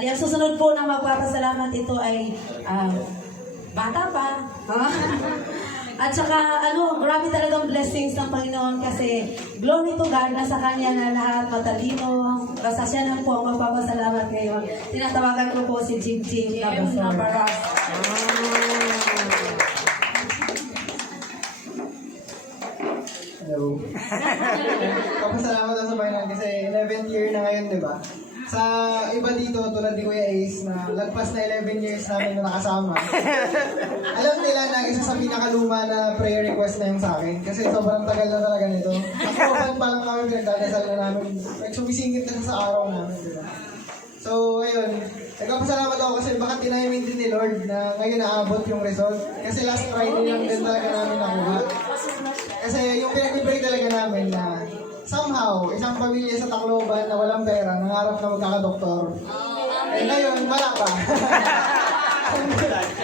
Ang susunod po na magpapasalamat ito ay bata pa. At saka, grabe talagang blessings ng Panginoon kasi glory to God na sa Kanya na lahat matalino. Basta siya na po ang magpapasalamat ngayon. Tinatawagan ko po si Jim Nabaras. Hello. Kapasalamat ako sa Panginoon kasi 11th year na ngayon, di ba? Sa iba dito, tulad ni Kuya Ace, na lagpas na 11 years namin na nakasama, alam nila na isa sa pinakaluma na prayer request na yung sa akin. Kasi sobrang tagal na talaga nito. Ako pa lang kami pinagdadasal na namin. Sumisingit na sa araw namin, di ba? So, ayun. Nagpapasalamat ako kasi baka tinaymin din ni Lord na ngayon naabot yung result. Kasi last Friday lang din talaga namin nakuha. Kasi yung pinag-pray talaga namin na somehow, isang pamilya sa Tacloban na walang pera, nangarap na magkakadoktor. Eh ngayon, wala pa.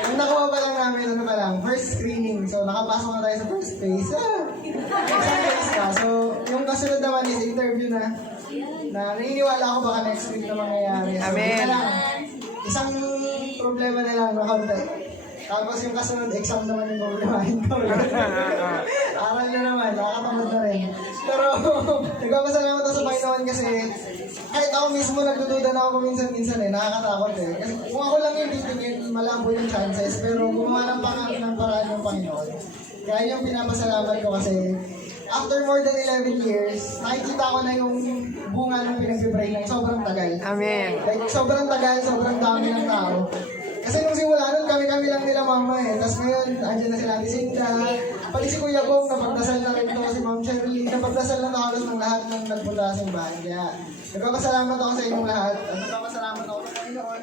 Ang nakuha pa lang namin, first screening. So, nakapasok na tayo sa first phase. Isang phase ka. So, yung kasunod naman is interview na naniniwala ako baka next week na mangyayari. So, Amen. Isang problema na lang na konti. Tapos yung kasunod, exam naman yung problemahin ko. Aral na naman, nakakatamad na rin. Pero, nagpapasalamat ako sa Panginoon kasi kahit ako mismo nagdududa na ako minsan-minsan nakakatakot Kasi kung ako lang yung titingin, malabo yung chances. Pero gumawa ng paraan ng Panginoon. Kaya yung pinapasalamat ko kasi after more than 11 years, nakikita ko na yung bunga ng pinag-pray ng sobrang tagal. Amen. Like, sobrang tagal, sobrang dami ng tao. Kasi nung simula nun, kami-kami lang nila mama Tapos ngayon, andyan na sila Ate Cinta. Pati si Kuya Bong, napagdasal na rin ito si Ma'am Shirley. Napagdasal na halos ng lahat ng nagpunta sa simbahan. Kaya, nagpapasalamat ako sa inyong lahat. At nagpapasalamat ako sa Panginoon.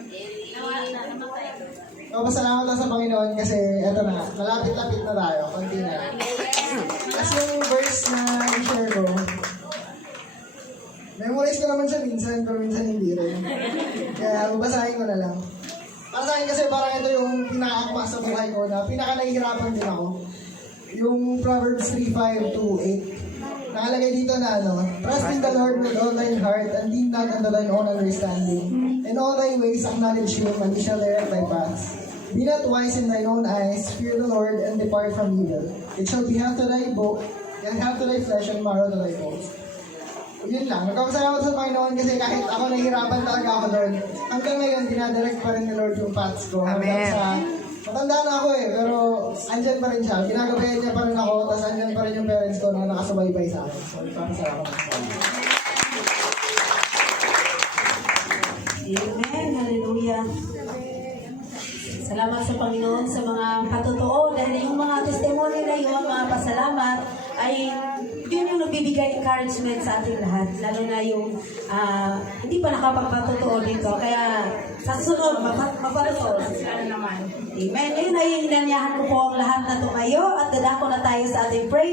Nagpapasalamat ako sa Panginoon kasi, eto na, malapit-lapit na tayo. Konti na. Kasi yung verse na i-share ko, memorize ko naman siya minsan, pero minsan hindi rin. Kaya, babasahin ko na lang. Para sa akin kasi parang ito yung pinaka-akma sa buhay ko na pinaka-nahihirapan din ako. Yung Proverbs 3:5-8. Nakalagay dito na Trust in the Lord with all thine heart and lean not unto thine own understanding. In all thy ways acknowledge him and he shall direct thy paths. Be not wise in thine own eyes, fear the Lord and depart from evil. It shall be health to thy flesh and marrow to thy bones. Yun lang. Nagpapasalamat sa Panginoon kasi kahit ako nahihirapan talaga ako doon. Hanggang ngayon, dinadirect pa rin ni Lord yung paths ko. Hanggang sa, matanda na ako pero andyan pa rin siya. Ginagabayan niya pa rin ako, tapos andyan pa rin yung parents ko na nakasubaybay sa akin. So, nagpapasalamat sa Panginoon. Amen. Hallelujah. Salamat sa Panginoon sa mga patotoo dahil yung mga testimony na yun, mga pasalamat, ay yun yung nagbibigay encouragement sa ating lahat. Lalo na yung hindi pa nakapagpatotoo dito. Kaya sa susunod, mapatotoo sila naman. Amen. Ngayon ay hinanyahan ko po ang lahat na tumayo at dadako na tayo sa ating praise.